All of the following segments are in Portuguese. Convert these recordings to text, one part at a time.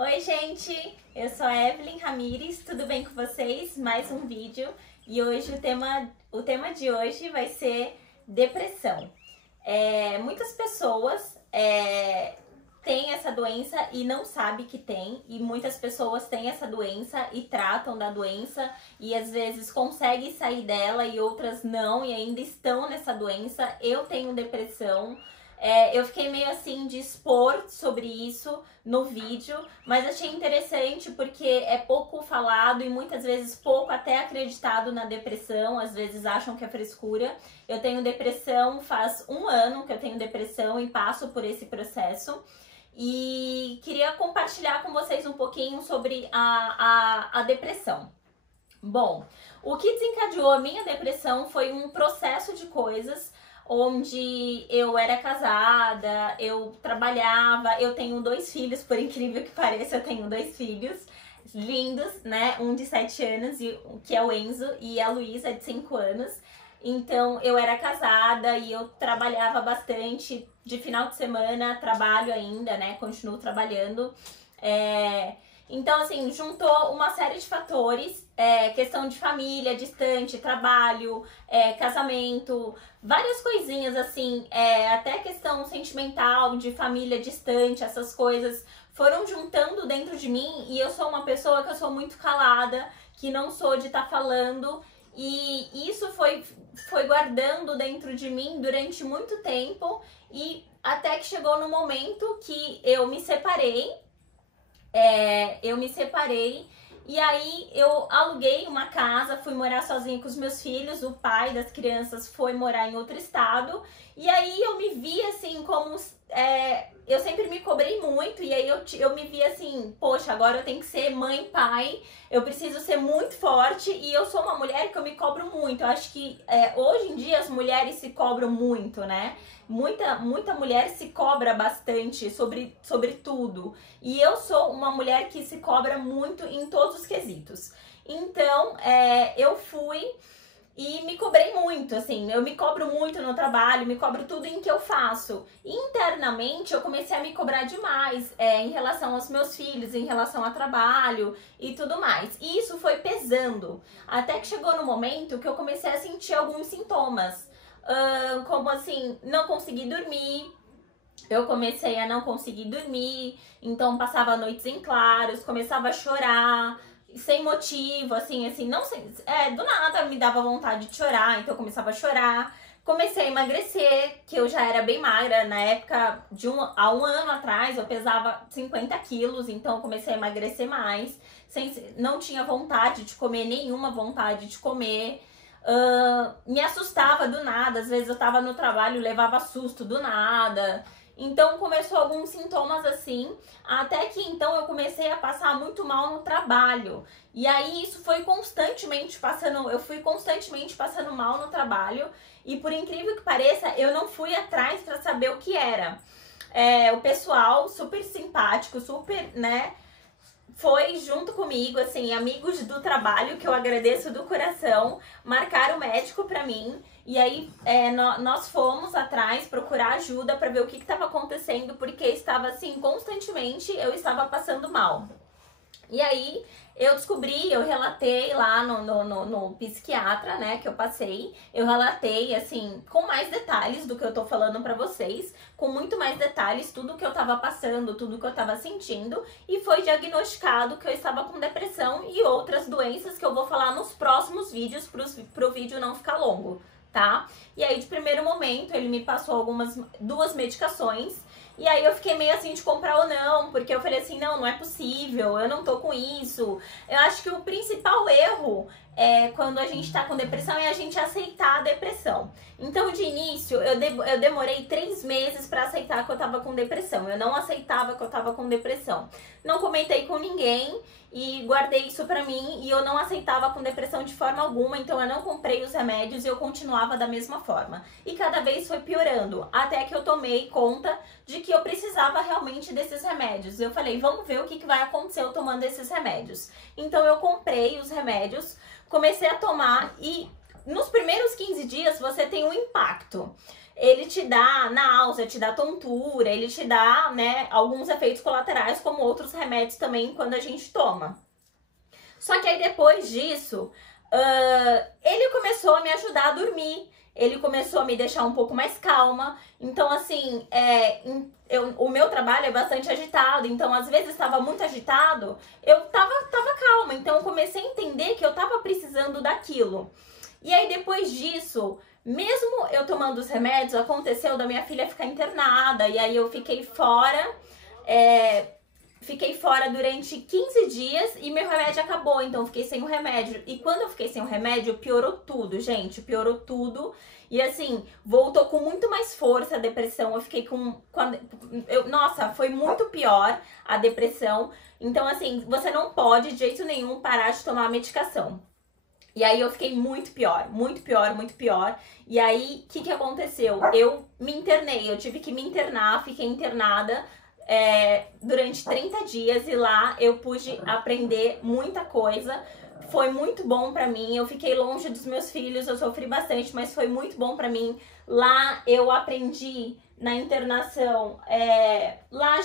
Oi, gente! Eu sou a Evelyn Ramires, tudo bem com vocês? Mais um vídeo e hoje o tema de hoje vai ser depressão. Muitas pessoas têm essa doença e não sabem que tem, e muitas pessoas têm essa doença e tratam da doença e às vezes conseguem sair dela e outras não e ainda estão nessa doença. Eu tenho depressão. Eu fiquei meio assim de expor sobre isso no vídeo, mas achei interessante porque é pouco falado e muitas vezes pouco até acreditado na depressão, às vezes acham que é frescura. Eu tenho depressão, faz 1 ano que eu tenho depressão e passo por esse processo. E queria compartilhar com vocês um pouquinho sobre a depressão. Bom, o que desencadeou a minha depressão foi um processo de coisas onde eu era casada, eu trabalhava, eu tenho 2 filhos, por incrível que pareça, eu tenho 2 filhos lindos, né? Um de 7 anos, que é o Enzo, e a Luísa, de 5 anos. Então, eu era casada e eu trabalhava bastante de final de semana, trabalho ainda, né? Continuo trabalhando. Então, assim, juntou uma série de fatores, questão de família, distante, trabalho, casamento, várias coisinhas, assim, até questão sentimental, de família distante, essas coisas foram juntando dentro de mim e eu sou uma pessoa que eu sou muito calada, que não sou de estar falando e isso foi guardando dentro de mim durante muito tempo e até que chegou no momento que eu me separei. E aí eu aluguei uma casa, fui morar sozinha com os meus filhos, o pai das crianças foi morar em outro estado, e aí eu me vi assim como... eu sempre me cobrei muito, e aí eu me vi assim, poxa, agora eu tenho que ser mãe, pai, eu preciso ser muito forte, e eu sou uma mulher que eu me cobro muito. Eu acho que hoje em dia as mulheres se cobram muito, né? Muita mulher se cobra bastante sobre tudo. E eu sou uma mulher que se cobra muito em todos os quesitos. Então, eu fui e me cobrei muito, assim, eu me cobro muito no trabalho, me cobro tudo em que eu faço. Internamente, eu comecei a me cobrar demais em relação aos meus filhos, em relação ao trabalho e tudo mais. E isso foi pesando, até que chegou no momento que eu comecei a sentir alguns sintomas. Como assim, não consegui dormir. Eu comecei a não conseguir dormir, então passava noites em claros, começava a chorar, sem motivo, assim, não sei, do nada me dava vontade de chorar, então eu começava a chorar. Comecei a emagrecer, que eu já era bem magra, na época há um ano atrás eu pesava 50 quilos, então eu comecei a emagrecer mais, não tinha vontade de comer, nenhuma vontade de comer. Me assustava do nada, às vezes eu tava no trabalho, levava susto do nada. Então começou alguns sintomas assim, até que então eu comecei a passar muito mal no trabalho. E aí isso foi eu fui constantemente passando mal no trabalho, e por incrível que pareça, eu não fui atrás para saber o que era. O pessoal super simpático, super, né, foi junto comigo, assim, amigos do trabalho, que eu agradeço do coração, marcaram o médico pra mim. E aí nós fomos atrás procurar ajuda pra ver o que estava acontecendo, porque estava assim, constantemente eu estava passando mal. E aí eu descobri, eu relatei lá no psiquiatra, né, que eu passei. Eu relatei, assim, com mais detalhes do que eu tô falando pra vocês, com muito mais detalhes, tudo que eu tava passando, tudo que eu tava sentindo. E foi diagnosticado que eu estava com depressão e outras doenças que eu vou falar nos próximos vídeos, pro vídeo não ficar longo, tá? E aí, de primeiro momento, ele me passou 2 medicações. E aí eu fiquei meio assim de comprar ou não, porque eu falei assim, não é possível, eu não tô com isso. Eu acho que o principal erro quando a gente tá com depressão é a gente aceitar a depressão. Então, de início, eu demorei 3 meses pra aceitar que eu tava com depressão. Eu não aceitava que eu tava com depressão. Não comentei com ninguém e guardei isso pra mim, e eu não aceitava com depressão de forma alguma, então eu não comprei os remédios e eu continuava da mesma forma. E cada vez foi piorando, até que eu tomei conta de que eu precisava realmente desses remédios. Eu falei, vamos ver o que vai acontecer eu tomando esses remédios. Então eu comprei os remédios, comecei a tomar e nos primeiros 15 dias você tem um impacto. Ele te dá náusea, te dá tontura, ele te dá, né, alguns efeitos colaterais, como outros remédios também quando a gente toma. Só que aí depois disso, ele começou a me ajudar a dormir, ele começou a me deixar um pouco mais calma. Então, assim, o meu trabalho é bastante agitado, então às vezes estava muito agitado, eu tava calma. Então eu comecei a entender que eu tava precisando daquilo. E aí depois disso, mesmo eu tomando os remédios, aconteceu da minha filha ficar internada, e aí eu fiquei fora, durante 15 dias e meu remédio acabou, então eu fiquei sem o remédio. E quando eu fiquei sem o remédio, piorou tudo, gente, piorou tudo. E assim, voltou com muito mais força a depressão, eu fiquei nossa, foi muito pior a depressão. Então assim, você não pode de jeito nenhum parar de tomar a medicação. E aí eu fiquei muito pior, muito pior, muito pior. E aí, o que aconteceu? Eu me internei, eu tive que me internar, fiquei internada durante 30 dias e lá eu pude aprender muita coisa. Foi muito bom pra mim, eu fiquei longe dos meus filhos, eu sofri bastante, mas foi muito bom pra mim. Lá eu aprendi na internação, lá a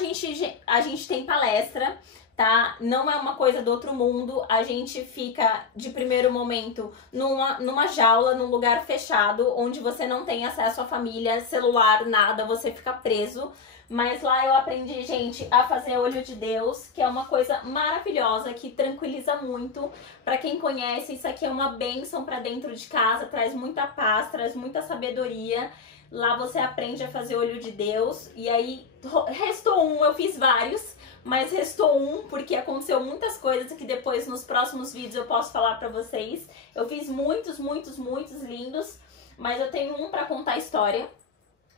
gente tem palestra, tá? Não é uma coisa do outro mundo, a gente fica de primeiro momento numa jaula, num lugar fechado, onde você não tem acesso à família, celular, nada, você fica preso. Mas lá eu aprendi, gente, a fazer olho de Deus, que é uma coisa maravilhosa, que tranquiliza muito. Pra quem conhece, isso aqui é uma bênção pra dentro de casa, traz muita paz, traz muita sabedoria. Lá você aprende a fazer olho de Deus. E aí, restou um, eu fiz vários, mas restou um porque aconteceu muitas coisas que depois nos próximos vídeos eu posso falar pra vocês. Eu fiz muitos, muitos, muitos lindos, mas eu tenho um pra contar a história.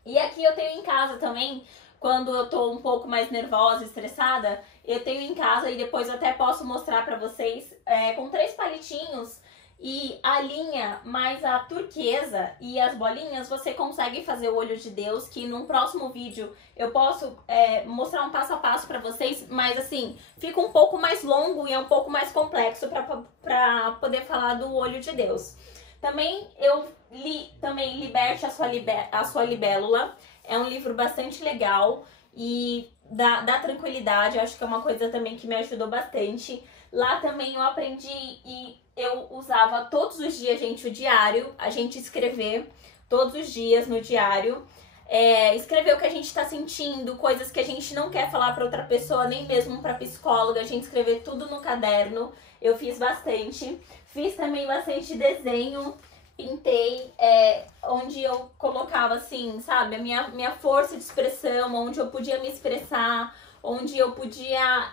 E aqui eu tenho em casa também, quando eu tô um pouco mais nervosa, estressada, eu tenho em casa e depois eu até posso mostrar pra vocês, com 3 palitinhos e a linha mais a turquesa e as bolinhas, você consegue fazer o olho de Deus, que num próximo vídeo eu posso mostrar um passo a passo pra vocês, mas assim, fica um pouco mais longo e é um pouco mais complexo pra poder falar do olho de Deus. Também eu li Liberte a Sua Libélula. É um livro bastante legal e dá tranquilidade, eu acho que é uma coisa também que me ajudou bastante. Lá também eu aprendi e eu usava todos os dias, gente, o diário, a gente escrever todos os dias no diário. Escrever o que a gente tá sentindo, coisas que a gente não quer falar pra outra pessoa, nem mesmo pra psicóloga, a gente escrever tudo no caderno. Eu fiz bastante. Fiz também bastante desenho. Pintei, onde eu colocava assim, sabe, a minha força de expressão, onde eu podia me expressar, onde eu podia,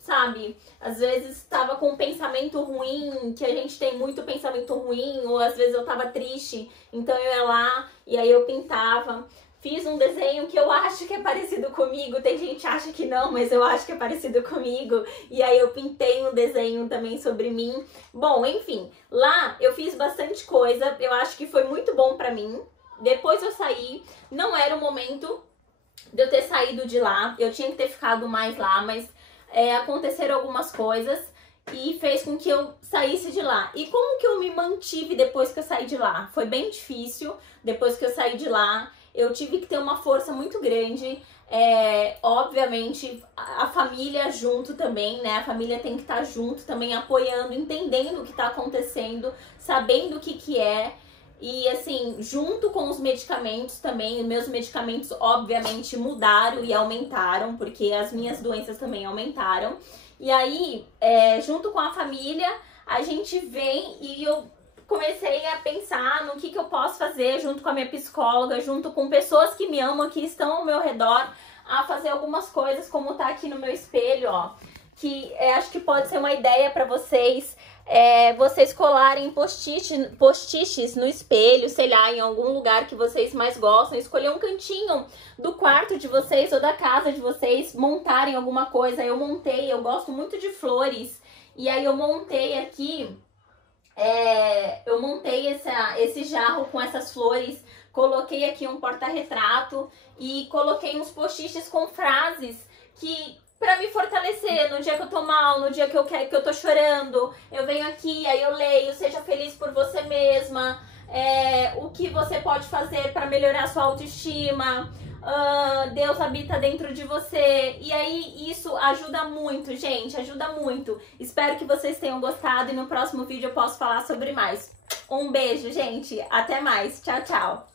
sabe, às vezes estava com um pensamento ruim, que a gente tem muito pensamento ruim, ou às vezes eu tava triste, então eu ia lá e aí eu pintava. Fiz um desenho que eu acho que é parecido comigo, tem gente que acha que não, mas eu acho que é parecido comigo. E aí eu pintei um desenho também sobre mim. Bom, enfim, lá eu fiz bastante coisa, eu acho que foi muito bom pra mim. Depois eu saí, não era o momento de eu ter saído de lá, eu tinha que ter ficado mais lá, mas aconteceram algumas coisas e fez com que eu saísse de lá. E como que eu me mantive depois que eu saí de lá? Foi bem difícil, depois que eu saí de lá. Eu tive que ter uma força muito grande, obviamente a família junto também, né? A família tem que estar junto também, apoiando, entendendo o que está acontecendo, sabendo o que é. E assim, junto com os medicamentos também, os meus medicamentos obviamente mudaram e aumentaram, porque as minhas doenças também aumentaram. E aí, junto com a família, a gente vem e eu comecei a pensar no que eu posso fazer junto com a minha psicóloga, junto com pessoas que me amam, que estão ao meu redor, a fazer algumas coisas, como tá aqui no meu espelho, ó, que acho que pode ser uma ideia para vocês, vocês colarem post-its no espelho, sei lá, em algum lugar que vocês mais gostam, escolher um cantinho do quarto de vocês ou da casa de vocês, montarem alguma coisa. Eu gosto muito de flores, e aí eu montei aqui, eu montei esse jarro com essas flores, coloquei aqui um porta-retrato e coloquei uns post-its com frases que pra me fortalecer no dia que eu tô mal, no dia que eu tô chorando. Eu venho aqui, aí eu leio, seja feliz por você mesma, o que você pode fazer pra melhorar sua autoestima. Deus habita dentro de você. E aí isso ajuda muito, gente, ajuda muito. Espero que vocês tenham gostado e no próximo vídeo eu posso falar sobre mais. Um beijo, gente, até mais, tchau, tchau.